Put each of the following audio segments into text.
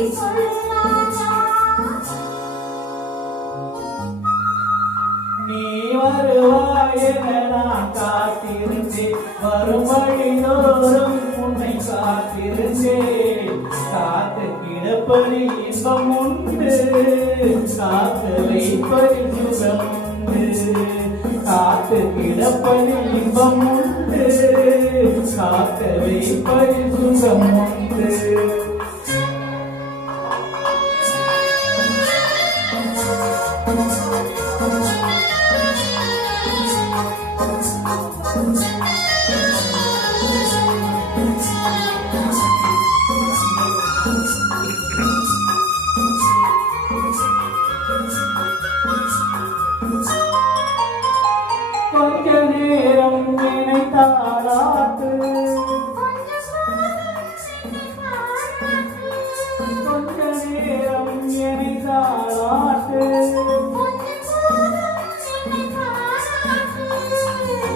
நீ வருவாய் என நான் காத்திருந்தேன், வரும் வழிதோறும் உன்னை காத்திருந்தேன். காத்து கிடப்பது இன்பம் உண்டு, காத்து வைப்பது சுகம் உண்டு. காத்து கிடப்பது இன்பம் உண்டு, காத்து வைப்பது சுகம் உண்டு. கொஞ்ச நேரம் என்னை தாளாட்டு, கொஞ்ச நேரம் என்னை தாளாட்டு.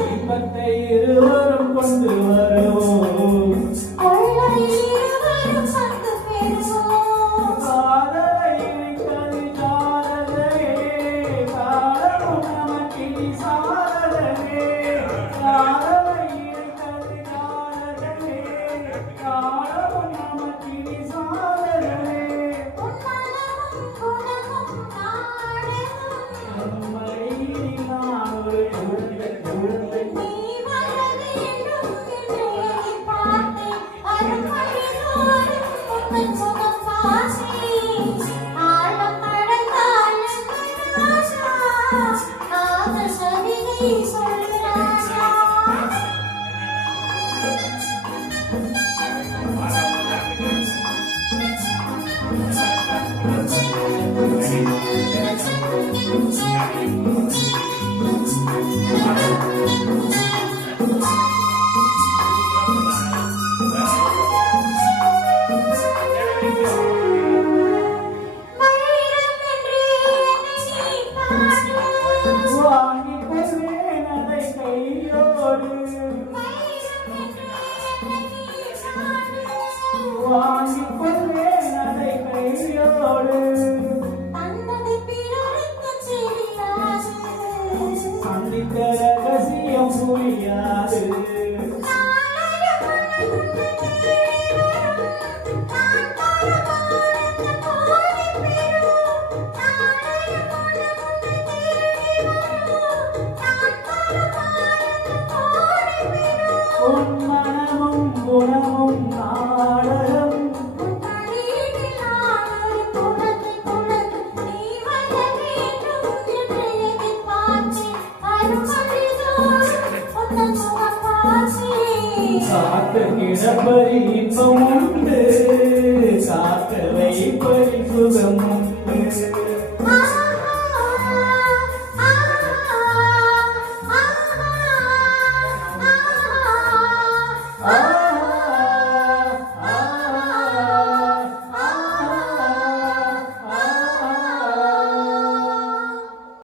இன்பத்தை இருவரும் கொண்டு வருவோம், காதலை இணைத்தது காதலே, காரணம் நமக்கு சாதலே. காதலை இணைத்தது காதலே, காரணம் நமக்கு சாதலே. உண்மையில் நான் ஒரு குழந்தை, வாங்கிக் கொள்வேன் அதை கையோடு, வாங்கிக் கொள்வேன் அதை கையோடு. சந்தித்த ரகசியம் புரியாது, உன் மனமும் குணமும் நாடகம். காத்து கிடப்பது இன்பம் உண்டு, காத்து வைப்பது சுகம் உண்டு.